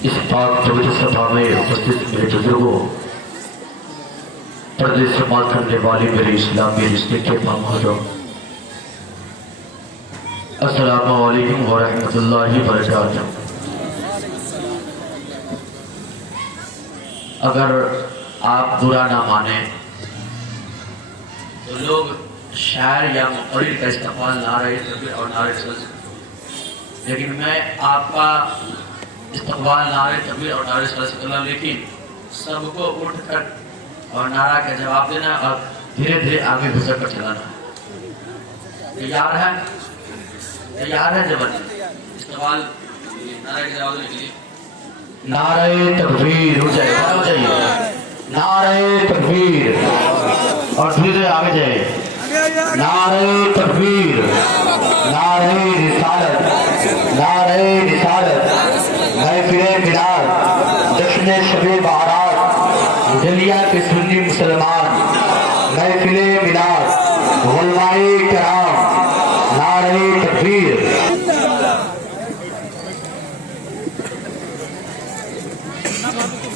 इस पाक पवित्र सभा में उपस्थित मेरे बुजुर्गों, पर्दे से मात करने वाली मेरे इस्लामी रिश्ते के महमूदों, अस्सलामु अलैकुम व रहमतुल्लाहि व बरकातुहू। अगर आप बुरा ना माने तो लोग शायर या मुक़र्रिर का इस्तेमाल नारे तकबीर और नारे सल्लल्लाहु, लेकिन मैं आपका इस्तेमाल नारे तकबीर और नारे सल्लल्लाहु, लेकिन सबको उठकर और नारा का जवाब देना और धीरे धीरे आगे घुसर कर चलाना। तैयार है? तैयार है जबरन इस्तेमाल नारे के जवाब देने के लिए। नारे तकबीर हो जाए, नारे तकबीर और धीरे आगे जाए। नारे तकबीर, नारे रिसालत, नारे रिसालत, महफिले मिलाद, जश्न शबे बारात, जलिया के सुन्नी मुसलमान, महफिले मिलाद, उलमाए किराम, नारे तकबीर।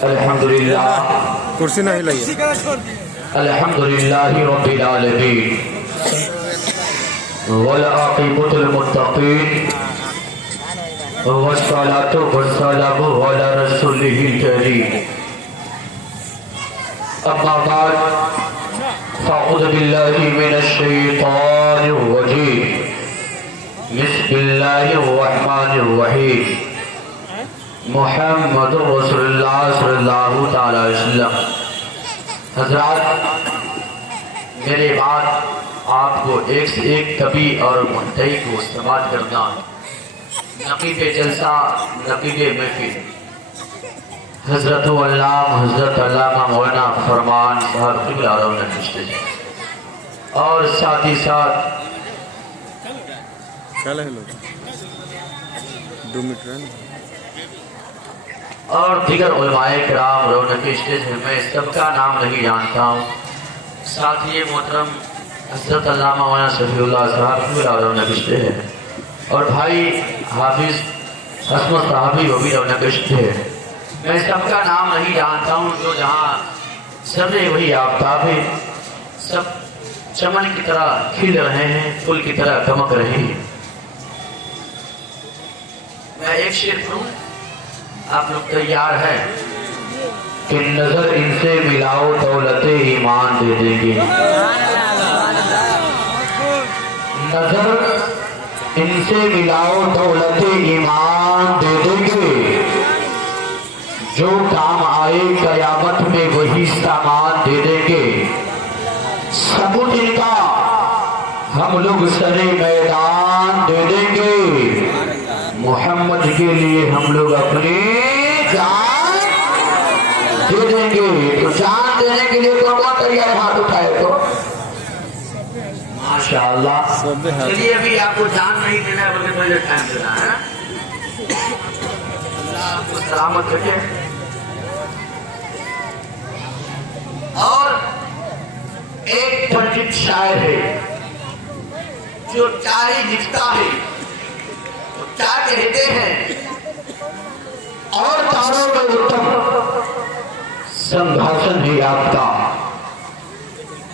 अल्हम्दुलिल्लाह, कुर्सी नहीं लगी। अल्हम्दुलिल्लाहि रब्बिल आलमीन वल आक़िबतुल मुत्तक़ीन वस्सलातु वस्सलामु अला रसूलिहिल करीम। अम्मा बाद फ़अऊज़ु बिल्लाहि मिनश शैतानिर रजीम। बिस्मिल्लाहिर रहमानिर रहीम। मुहम्मदुर रसूलुल्लाह सल्लल्लाहु तआला अलैहि वसल्लम। हज़रात, मेरे बाद आपको एक से एक कवि और मुंतही को इस्तेमाल करना। नक़ीब जलसा, नक़ीब महफिल हज़रत अल्लामा मौलाना फरमान साहब क़िबला ने पूछते हैं, और साथ ही साथ और दीगर उलमाए किराम रौनक स्टेज है। मैं सबका नाम नहीं जानता हूँ। साथ ही मोहतरम हज़रत अल्लामा मौलाना शफीउल्लाह साहब क़िबला रौनक स्टेज है, और भाई हाफिज हसमत साहबी वो भी रौनक स्टेज है। मैं सबका नाम नहीं जानता हूँ। जो जहाँ सर्रे वही आफ्ताब है, सब चमन की तरह खिल रहे हैं, फूल की तरह चमक रहे हैं। मैं एक शेर पढ़ूं, आप लोग तैयार हैं? कि नजर इनसे मिलाओ दौलते ईमान दे देंगे। नजर इनसे मिलाओ दौलते ईमान दे देंगे, जो काम आए कयामत में वही सामान दे देंगे। सबूत इनका हम लोग सरे मैदान दे देंगे, मोहम्मद के लिए हम लोग अपनी जान दे देंगे। तो जान देने के लिए कौन कौन तैयार है? हाथ उठाए तो माशाअल्लाह। चलिए, अभी आपको जान नहीं देना है, बल्कि मुझे टाइम देना है। आपको सलामत रखे। और एक पंडित शायर है जो चाय लिखता है, तो क्या कहते हैं? और तारों में उत्तम संभाषण है आपका,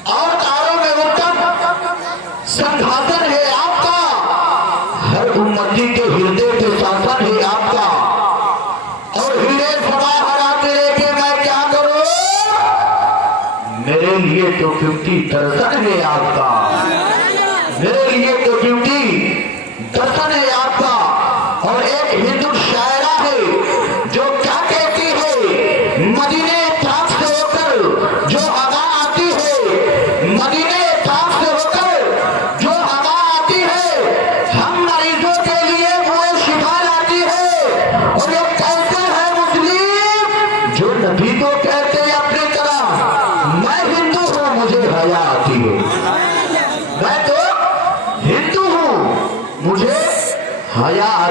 और तारों में उत्तम संभाषण है आपका, हर उम्मती के हृदय के शासन है आपका। और हीरे फड़ा हरा तेरे के मैं क्या करूं, मेरे लिए तो ड्यूटी दर्शन है आपका, मेरे लिए तो ड्यूटी दर्शन है आपका। और एक हिंदू शायरा है जो क्या कहती है, मदीने पाक से होकर जो हवा आती है, मदीने पाक से होकर जो हवा आती है, हम मरीजों के लिए वो शिफा लाती है। और ये कहते हैं मुस्लिम जो नबी को कहते हैं अपनी तरह,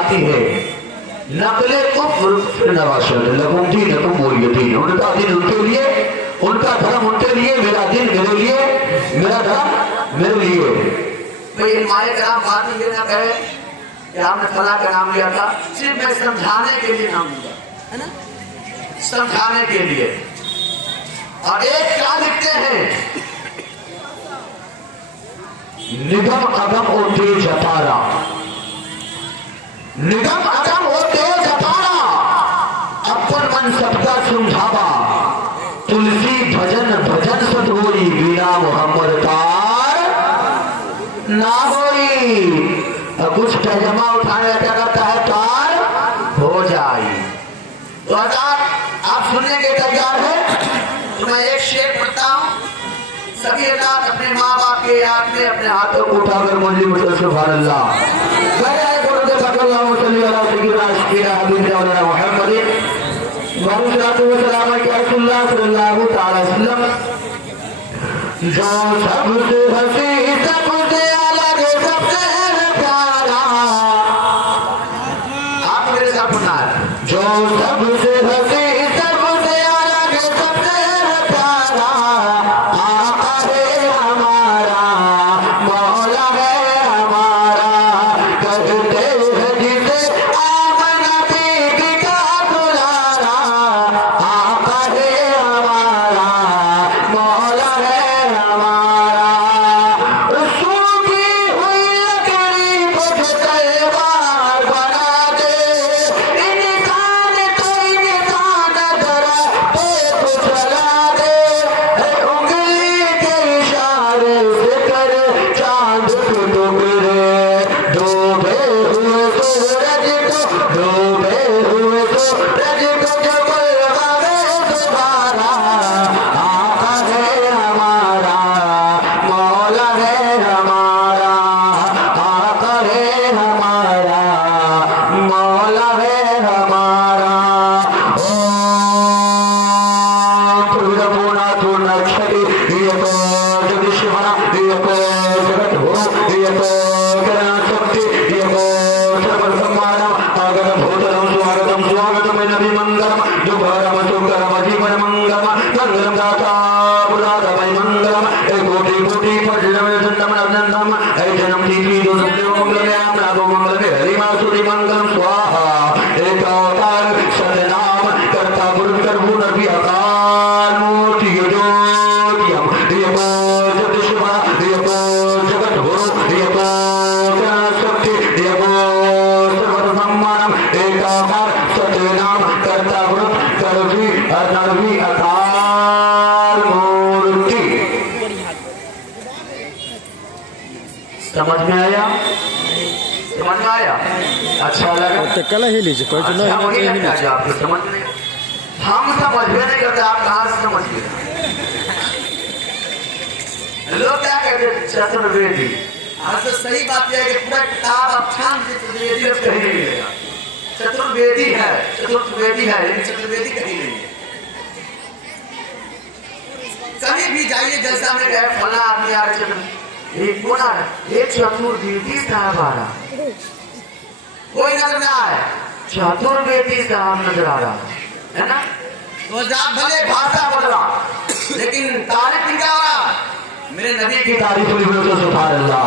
आती है, नकले कुफ्र नवाशत लकुम दीनकुम वलियदीन। उनका दिन उनके लिए, उनका धर्म उनके लिए, मेरा दिन मेरे लिए, मेरा धर्म मेरे लिए। भाई माए कराम बाद में ये ना कहे कि आपने फला का नाम लिया था, सिर्फ मैं समझाने के लिए नाम लिया है ना, समझाने के लिए। और एक क्या लिखते हैं, निगम अगम और तेज अपारा, निगम अगम और तेज अपारा, अपन मन सबका समझावा, तुलसी भजन भजन सद होई, बिना मोहम्मद तार ना होई। कुछ पैजामा उठाने क्या करता है, तार हो जाए। तो आप सुनने के तैयार है तो मैं एक शेर पढ़ता हूँ, सभी औलाद अपने माँ बाप के याद में अपने हाथों को उठाकर मुझे सुभान अल्लाह जो सबसे हंसी सबसे अलग सबसे प्यारा, आप मेरे साथ सुना है, जो सबसे हंसी सबसे अलग सबसे प्यारा, आका है हमारा, मौला है हमारा, कहते हैं जिसे आमना बीबी का दुलारा, आका है हमारा, मौला है हमारा। सूखी हुई लकड़ी को जो तलवार बना दे, इंसान तो इंसान जरा तो चला दे, उंगली के इशारे से कर चांद को टुकड़े, डूबे हुए सूरज को, डूबे हुए सूरज को जो बुलवावे दोबारा, आका है हमारा, मौला है हमारा, आका है हमारा, मौला है हमारा। ओम पूर्णपूर्णा पूर्णाक्षरी यतो जगदीश्वरा यतो जगद्गुरु यतो ज्ञानशक्ति यतो सर्वसम्मानम् आगतं भूतलं स्वागतं स्वागतं नभिमङ्गलं जुभरं सुकरं जीवनमङ्गलं मङ्गलं दाता पुरातमय मङ्गलं कोटि कोटि पर्जन्यं अनन्तं ऐजनं दीपि दोषमङ्गलं नागो मङ्गलं हरिमासुरि मङ्गलं स्वाहा। एक अवतार सतनाम कर्ता गुरु कर्मु नबी अकाल मूर्ति योगियम यको जगदीश्वरा यको जगद्गुरु यको ज्ञानशक्ति यको सर्वसम्मानम् एक अवतार सतनाम कर्ता गुरु कर्मि नबी अकाल मूर्ति। समझ में आया, समझ में आया, अच्छा लगा तो कल ही लीजिए कोई तो नहीं आपको समझ नहीं, हम समझ में नहीं करते, आप कहाँ से समझ गए? लोग क्या कहते हैं चतुर्वेदी, हाँ तो सही बात यह है कि पूरा किताब आप छान चतुर्वेदी कहीं नहीं मिलेगा। चतुर्वेदी है, चतुर्वेदी है, लेकिन चतुर्वेदी कहीं नहीं है। कहीं भी जाइए, जैसा हमने कहा फला आदमी आ रहे, एक बोला ये चतुर्वेदी साहब आ रहा, कोई नजर ना आए, चतुर्वेदी साहब नजर आ रहा है ना। तो आप भले भाषा बदला, लेकिन तारीफ नहीं क्या हो रहा, मेरे नबी की तारीफ हुई तो सुभान अल्लाह।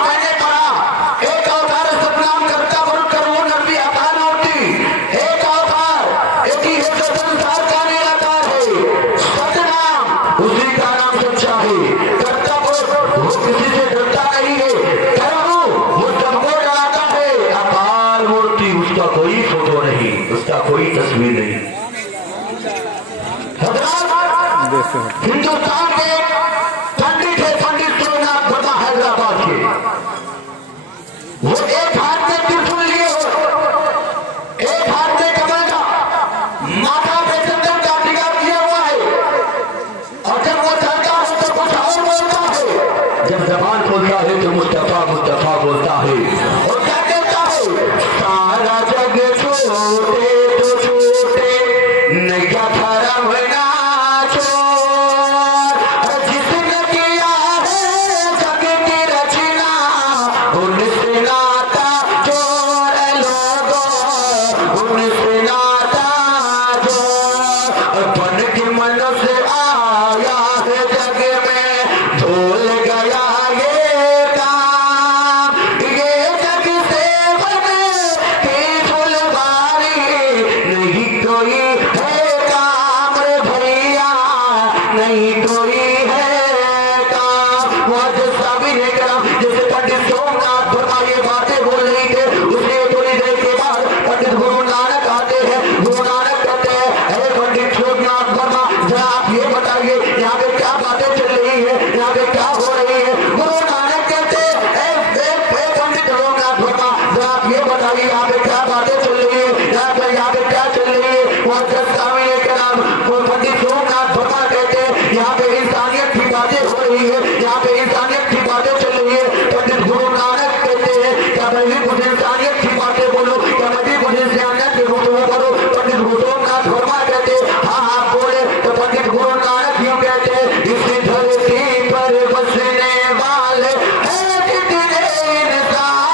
मैंने पढ़ा एक अवतार सतनाम करता गुरु कर्मो नबी अकाल मूर्ति, एक अवतार एक ही है जो संसार का निराकार है, सतनाम उसी का नाम सच्चा है, करता वो किसी से डरता नहीं है, कर्मो वो सबको डराता है, अकाल मूर्ति उसका कोई फोटो नहीं, उसका कोई तस्वीर नहीं। हिंदुस्तान के पंडित है, पंडित सोमनाथ वर्मा हैदराबाद के, वो एक हाथ में त्रिशूल लिए हो, एक हाथ में कमल का, माथा पे चंदन का टीका किया हुआ है, और जब वो चलता है तो कुछ और बोलता है, जब जबान खोलता है तो मुस्तफा मुस्तफा बोलता है, और क्या कहता है, सारा जग छोटे तो छोटे नैया धर्म होना जोर कोई है काम रे भैया, नहीं कोई है काम। वह सभी ने करा जैसे पंडित सोमनाथ वर्मा ये बातें बोल रही थे, उसके थोड़ी देर के बाद पंडित गुरु नानक आते हैं। गुरु नानक कहते हैं, अरे पंडित सोमनाथ वर्मा जरा आप ये बताइए यहाँ पे क्या बातें चल रही है, यहाँ पे क्या हो रही है। गुरु नानक कहते हैं, पंडित सोमनाथ वर्मा जरा आप ये बताइए यहाँ पे क्या बातें चल रही है, यहाँ पे क्या चल रही है। वह स्वामी के नाम पंडित सोमनाथ वर्मा कहते हैं, यहाँ पे इंसानियत की बातें हो रही है, यहाँ पे इंसानियत की बातें चल रही है। पंडित गुरु नानक कहते हैं, क्या मैं भी कुछ इंसानियत की बातें बोलूं, क्या मैं भी कुछ इंसानियत की गुफ्तगू करूं। पंडित गुरु सोमनाथ वर्मा कहते हैं, हाँ हाँ बोले। तो पंडित गुरु नानक यूं कहते हैं, इसी धरती पर बसने वाले हैं कितने इंसान,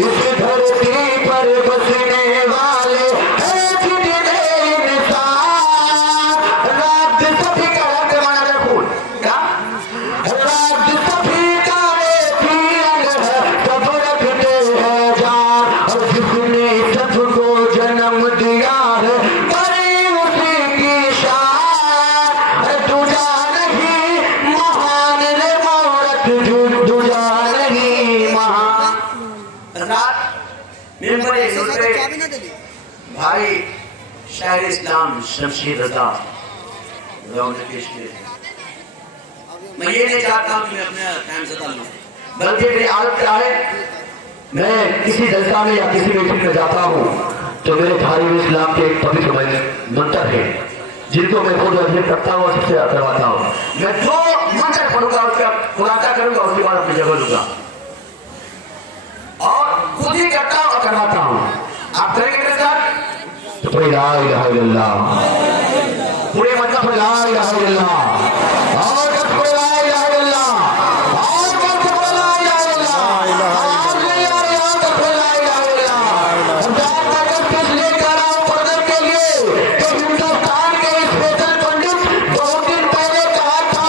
इस धरती पर बसने वाले हैं कितने इंसान। राज्य सभी का रंग माना है फूल, क्या राज्य सभी का एक ही रंग है, सब रखते हैं जान। और जिसने सबको जन्म दिया है बड़ी उसी की शान। दूजा नहीं महान रे मूरत, दूजा नहीं महान। मेरे बड़े भाई शायर इस्लाम शमशीर रजा मैं ये नहीं चाहता हूँ कि मैं अपने टाइम से लूँ, बल्कि मेरी आदत क्या है, मैं किसी जलसा में या किसी मीटिंग में जाता हूँ तो मेरे भाई इस्लाम के एक पवित्र मंत्र है जिनको मैं खुद अध्ययन करता हूँ, सबसे करवाता हूँ। मैं जो मंत्र पढ़ूंगा उसका खुलासा करूंगा, उसके बाद अपनी जगह लूंगा और खुद ही करता हूँ और करवाता हूँ। आप करेंगे मेरे साथ तो पूरी ला इलाहा इल्लल्लाह, पूरे मतलब ला इलाहा इल्लल्लाह, और पूरे ला इलाहा इल्लल्लाह, और पूरे ला इलाहा इल्लल्लाह, और ला इलाहा इल्लल्लाह। सरदार भगत सिंह लेकर आओ पढ़ने के लिए तो हिंदुस्तान के स्पेशल पंडित बहुत दिन पहले कहा था,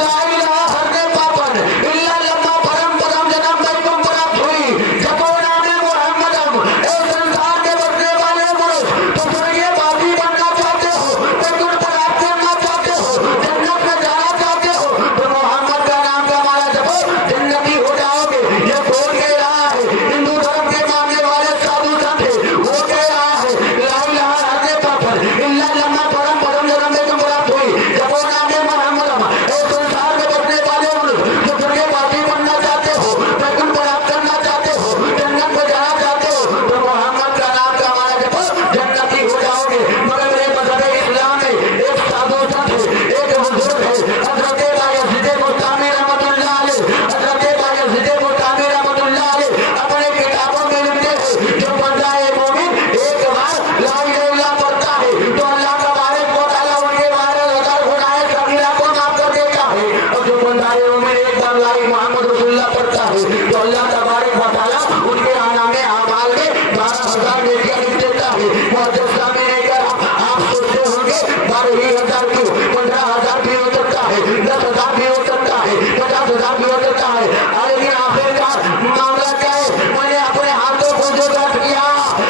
ला इलाहा हरने पापन इल्ला लम्मा परम पदम जन्म बैकुम प्राप्त हुई, जपो नामे मोहम्मदम ए संसार के बसने वाले पुरुष। तो स्वर्गीय बाजी बनना चाहते हो, बैकुंठ प्राप्त करना चाहते हो, जन्नत में जाना चाहते हो तो मोहम्मद का नाम का माला जपो, जन्नती हो जाओगे। ये बोल के रहा है हिंदू धर्म के मानने वाले साधु संत है, वो कह रहा है ला इलाहा हरने पापन इल्ला लम्मा परम पदम जन्म बैकुंठ प्राप्त हुई, जपो नामे मोहम्मदम ए संसार में बसने वाले पुरुष। जो स्वर्गीय बाजी बनना चाहते हो, बैकुंठ प्राप्त करना चाहते हो, जन्नत में जाना चाहते हो तो मोहम्मद का नाम का माला जपो, जन्नती हो जाओगे। मगर मेरे मजहब इस्लाम में एक साधु संत है, एक बुजुर्ग है, हजरत बायज़ीद बुस्तामी रहमतुल्लाह अलैह, हजरत बायज़ीद बुस्तामी रहमतुल्लाह अलैह अपने किताबों में लिखते हैं, जो बंदा मोमिन एक बार ला इलाहा इल्लल्लाह पढ़ता है तो अल्लाह तबारक व तआला उनके 12,000 गुनाह कबीरा को माफ कर देता है। और जो बंदा मोमिन एक बार ला मोहम्मद रसूलुल्लाह पढ़ता है तो अल्लाह तबारक व तआला उनके नामे अमाल में 12,000 नेकियां लिख देता है। मुअज्जज़ सामी ने कहा, आप सोचते होंगे 12,000 क्यों, 15,000 भी हो सकता है, 10,000 भी हो सकता है, 50,000 भी हो सकता है। लेकिन आखिरकार मामला क्या है, मैंने अपने हाथों को जो दर्द किया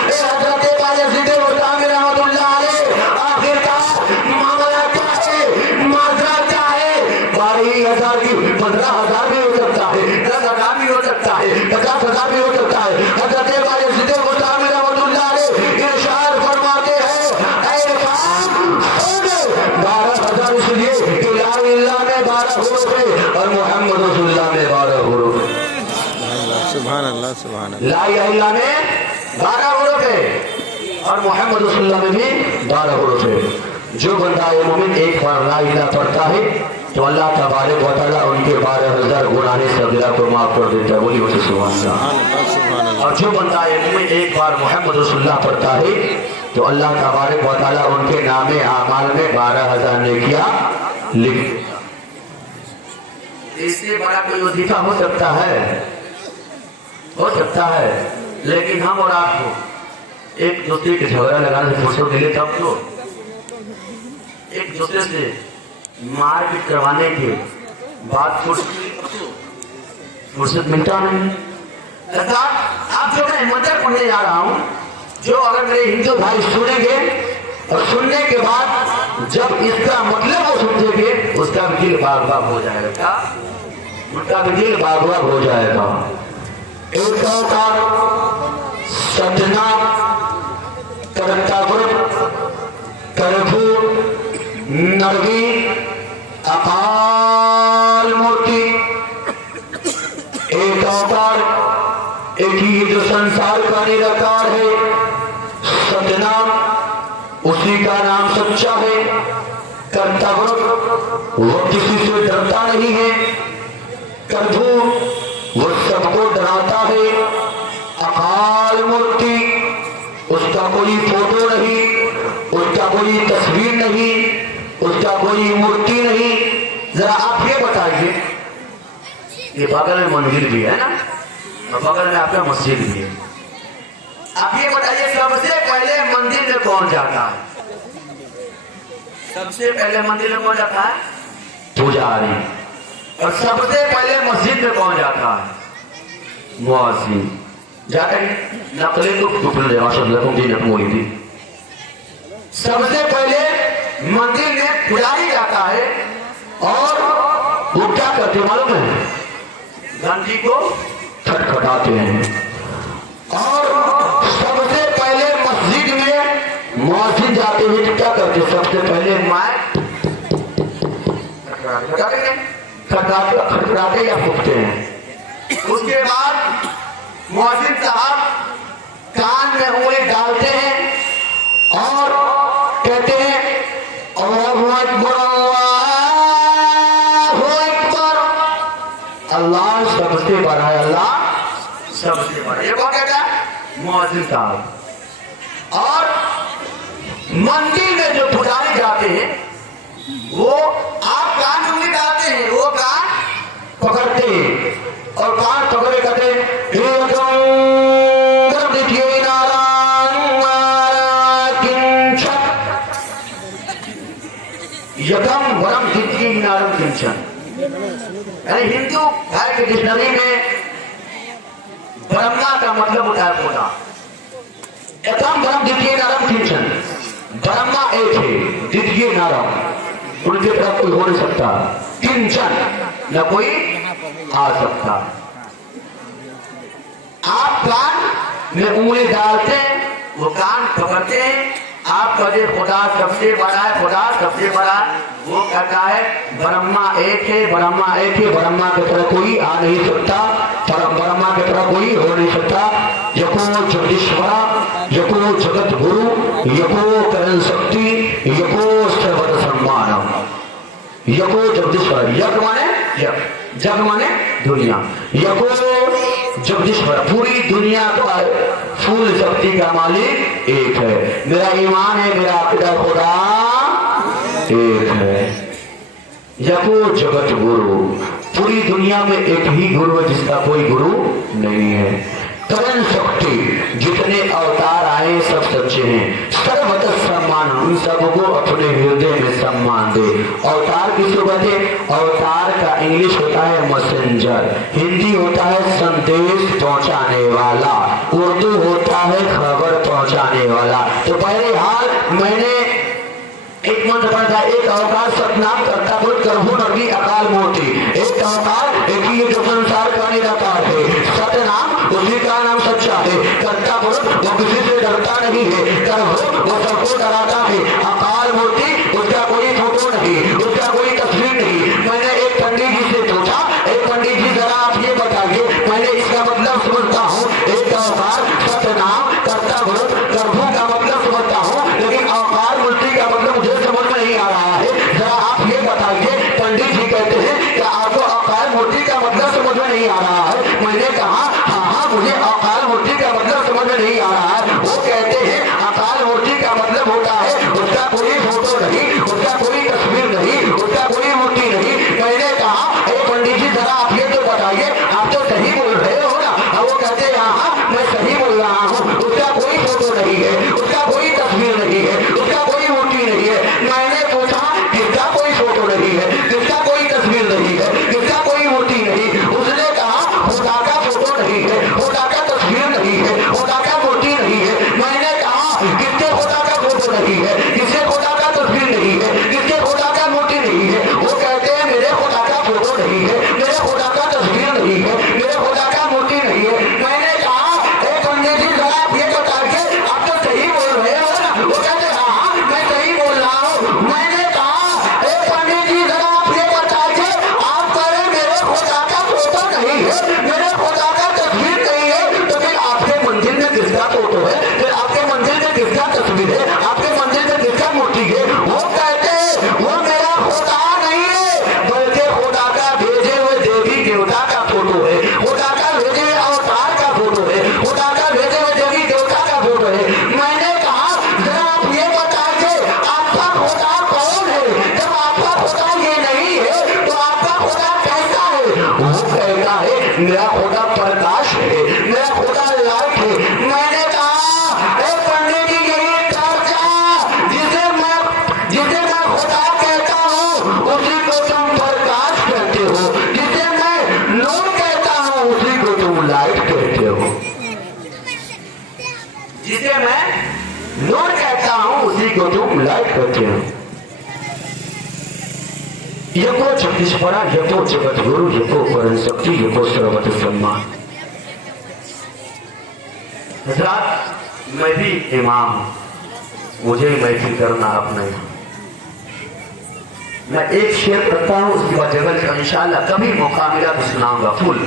हजरत बायज़ीद बुस्तामी रहमतुल्लाह अलैह, आखिरकार मामला क्या है, माजरा क्या है। 12,000 की 15,000 भी हो सकता है, 10,000 भी हो सकता है, 50,000 भी हो सकता है। हजरत बायज़ीद बुस्तामी रहमतुल्लाह अलैह इरशाद फरमाते हैं, ऐ काम 12,000 इसलिए कि ला इलाहा में 12 हुरूफ है और मोहम्मद रसूलुल्लाह में 12 हुरूफ है। सुभान अल्लाह सुभान अल्लाह। ला इलाहा इल्लल्लाह में 12 हुरूफ है और मोहम्मद रसूलुल्लाह में भी 12 हुरूफ है। जो बंदा मोमिन एक बार ला इलाहा पढ़ता है तो अल्लाह तबारक व तआला उनके 12,000 गुनाह सगीरा को माफ कर देता है। बोलिए वैसे सुभान अल्लाह। और जो बंदा मोमिन एक बार मोहम्मद रसूलुल्लाह पढ़ता है तो अल्लाह तबारक व तआला उनके नामे आमाल में 12,000 नेकियां लिख देता है। इससे बड़ा कोई वजीफा हो सकता है, हो सकता है, लेकिन हम और आपको एक दूसरे के झगड़ा लगाने से फुर्सत मिले तब तो, एक दूसरे से मारपीट करवाने के बाद फुर्सत मिलता नहीं। अर्थात आप जो मैं मंत्र पढ़ने जा रहा हूं, जो अगर मेरे हिंदू भाई सुनेंगे और सुनने के बाद जब इसका मतलब वो समझेंगे, उसका भी दिल बाग बाग हो जाएगा। क्या? उनका भी दिल बाग बाग हो जाएगा। एक अवतार सतनाम करतावृत करभू नरगी अकाल मूर्ति। एक अवतार, एक ही जो संसार का निराकार है, सतनाम, उसी का नाम सच्चा है। कर्ताव्रत, वो किसी से डरता नहीं है। करभू, वो सबको डराता है। अकाल मूर्ति, उसका कोई फोटो नहीं, उसका कोई तस्वीर नहीं, उसका कोई मूर्ति नहीं। जरा आप ये बताइए, ये बगल में मंदिर भी है ना, और बगल में आपका मस्जिद भी है। आप ये बताइए, सबसे पहले मंदिर में कौन जाता है? सबसे पहले मंदिर में कौन जाता है? पुजारी। और सबसे पहले मस्जिद में कौन जाता है? मुअज्जिन। जाते नकले को थी। सबसे पहले मंदिर में पुजारी जाता है और वो क्या करते मालूम है? घंटी को खटखटाते हैं। और सबसे पहले मस्जिद में मुअज्जिन जाते हैं तो क्या करते? सबसे पहले माइक खटखटाते या फूकते हैं। उसके बाद मुअज्जिन साहब कान में उंगली डालते हैं और कहते हैं अल्लाहु अकबर, अल्लाह सबसे बड़ा है, अल्लाह सबसे बड़ा। ये कौन कहता है? मुअज्जिन साहब। और मंदिर में जो पुजारी जाते हैं वो आप कान में उंगली डालते हैं, वो कान पकड़ते हैं और कान पकड़े कहते यदम वरम द्वितीय नारम किंचन। हिंदू भाई के डिक्शनरी में ब्रह्मा का मतलब होता है पौधा। यथम ब्रह्म द्वितीय नारम किंचन, ब्रह्मा एक है, द्वितीय नारम, उनके तरफ कोई हो नहीं सकता। किंचन, न कोई आ सकता। आप कान में उंगली डालते हैं, वो कान पकड़ते हैं, आप कहते खुदा सबसे बड़ा है, खुदा सबसे बड़ा। वो कहता है ब्रह्मा एक है, ब्रह्मा एक है, ब्रह्मा की तरह कोई आ नहीं सकता, ब्रह्मा की तरह कोई हो नहीं सकता। यको जगदीश्वरा, यको जगत गुरु, यको करण शक्ति, यको सर्वत सम्मानम। यको जगदीश्वर, यज्ञ माने यज्ञ, जग माने दुनिया। यको जगदीश्वर, पूरी दुनिया का फूल शक्ति का मालिक एक है। मेरा ईमान है, मेरा अकीदा खुदा एक है। यको जगत गुरु, पूरी दुनिया में एक ही गुरु है जिसका कोई गुरु नहीं है। करण शक्ति, जितने अवतार आए सब सच्चे हैं। सर्वत सम्मान, उन सबको अपने हृदय में सम्मान दे। अवतार किसको कहते? अवतार का इंग्लिश होता है मैसेंजर, हिंदी होता है संदेश पहुंचाने वाला, उर्दू होता है खबर पहुंचाने वाला। तो पहले हाल मैंने एक मंत्र पढ़ा था, एक अवतार सतनाम करता बुद्ध करभू नरगी अकाल मूर्ति। एक अवतार, एक ही जो संसार का निराकार है। सतनाम, उसी का नाम सच्चा है। करता बुद्ध, वो किसी से डरता नहीं है। करभू, वो सबको डराता है। अकाल मूर्ति, उसका कोई फोटो नहीं, उसका कोई तस्वीर नहीं। मैंने एक पंडित जी से पूछा, एक पंडित जी जरा आप ये बताइए, मैंने इसका मतलब समझता हूँ। एक अवतार सतनाम करता बुद्ध करभू का मतलब समझता हूँ, लेकिन अकाल मूर्ति का मतलब मुझे समझ में नहीं आ रहा है। जरा आप ये बताइए, पंडित जी कहते हैं कि आपको अकाल मूर्ति का मतलब समझ में नहीं आ रहा है। मैंने कहा हाँ, मुझे अकाल मूर्ति का मतलब समझ में नहीं आ रहा है। वो कहते हैं अकाल मूर्ति का मतलब होता है उसका कोई फोटो नहीं, उसका कोई तस्वीर नहीं, उसका कोई मूर्ति नहीं। मैंने कहा पंडित जी जरा आप ये तो बताइए, आप तो सही बोल रहे हो ना? वो कहते हैं हाँ, मैं सही बोल रहा हूँ, उसका कोई फोटो जिसे मैं नूर कहता हूं उसी को तुम लाइट करते हो। यको छत्तीसपड़ा, यको जगत गुरु, यको परम शक्ति, यको सर्वत्र सम्मान। हजरात, मैं भी इमाम हूं, मुझे ही महफिल करना अपना ही। मैं एक शेर करता हूं, उसके बाद जगत का इंशाअल्लाह कभी मौका मिला तो सुनाऊंगा फुल।